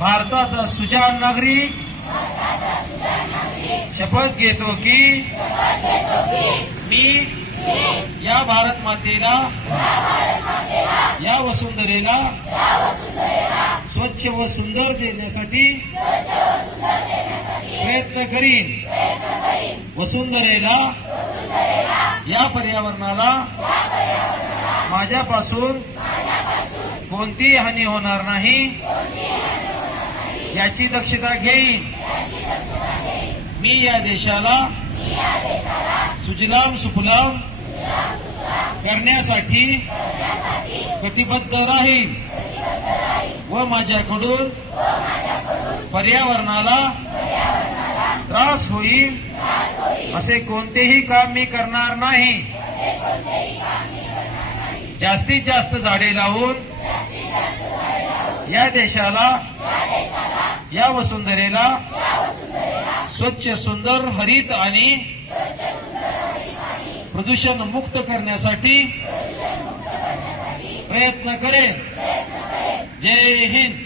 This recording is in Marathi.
भारताचा सुजाण नागरिक शपथ घेतो की मी या भारत मातेला, या वसुंधरेला स्वच्छ व सुंदर देण्यासाठी प्रयत्न करीन। वसुंधरेला, या पर्यावरणाला माझ्यापासून कोणतीही हानी होणार नाही याची दक्षता घेईन। मी या देशाला सुजलाम सुफलाम करण्यासाठी कटिबद्ध राहील व माझ्याकडून पर्यावरणाला त्रास होईल असे कोणतेही काम मी करणार नाही। जास्तीत जास्त झाडे लावून या देशाला, या वसुंधरेला स्वच्छ, सुंदर, हरित आणि प्रदूषण मुक्त करण्यासाठी प्रयत्न करेन। जय हिंद।